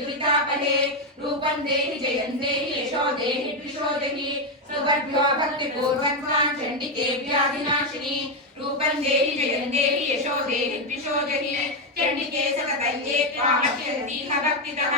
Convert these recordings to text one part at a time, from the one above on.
दुरितापहे रूपं देहि जयं देहि यशो देहि द्विषो देहि सुगर्भ्यो भक्तिपूर्वत्वान् चण्डिके व्याधिनाशिनी रूपं देहि जयं देहि यशो देहि द्विषो देहि चण्डिके सकतल्ये त्वामख्यतीह भक्तितः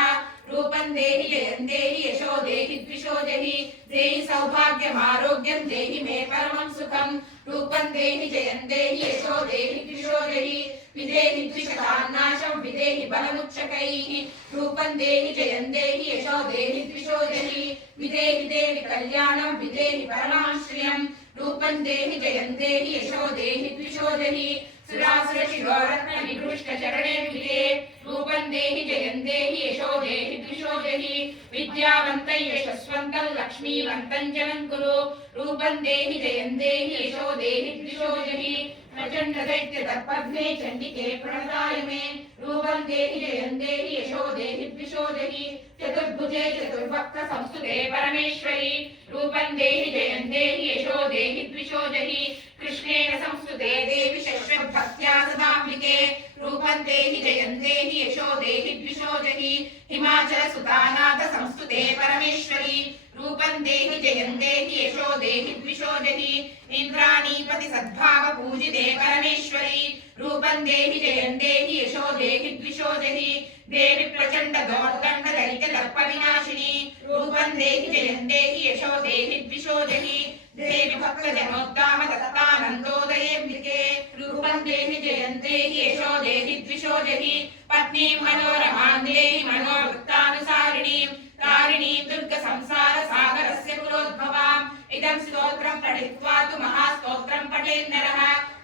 रूपं देहि जयं देहि यशो देहि द्विषो देहि देहि सौभाग्यमारोग्यं देहि मे परमं सुखं रूपं देहि जयं देहि यशो देहि द्विषो देहि विदेहि द्विषतान्नाशं विदेहि बलमुच्चकैः रूपं देहि जयं देहि यशो देहि द्विषो देहि विदेहि देवि कल्याणं विदेहि परमाश्रियं रूपं देहि जयं देहि यशो देहि द्विषो देहि सुरासुरशिरोरत्नविभृष्टचरणे विदे रूपं देहि जयं देहि यशो देहि द्विषो देहि विद्यावन्तं यशस्वन्तं लक्ष्मीवन्तं जनं कुरु रूपं देहि जयं देहि यशो देहि द्विषो देहि प्रचण्ड दैत्य तत्पद्मे चण्डिके प्रणताय मे रूपं देहि जयं देहि यशो देहि द्विषो देहि चतुर्भुजे चतुर्भक्त संस्तुते परमेश्वरी रूपं देहि जयं देहि यशो देहि द्विषो देहि कृष्णेन संस्तुते देवि शश्वद्भक्त्या सदाम्बिके रूपं देहि जयं देहि यशो देहि द्विषो देहि हिमाचल सुतानाथ संस्तुते परमेश्वरी रूपं देहि जयं देहि यशो देहि द्विषो देहि इंद्राणीपति सद्भाव पूजिते परमेश्वरी रूपं देहि जयं देहि यशो देहि द्विषो देहि देवि प्रचंड दोर्दंड दरिद्र दर्प विनाशिनी रूपं देहि जयं देहि यशो देहि द्विषो देहि देवि भक्त जनोद्दाम दत्तानंदोदयेऽम्बिके रूपं देहि जयं देहि यशो देहि द्विषो देहि पत्नी मनोरमां देहि मनोवृत्तानुसारिणीं तारिणीं दुर्ग संसार सागरस्य पुरोद्भवाम् इदं स्तोत्रं पठित्वा तु महास्तोत्रं पठेन्नरः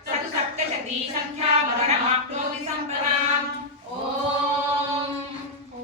स तु सप्तशती संख्या महनमाप्नोति सम्पदाम्।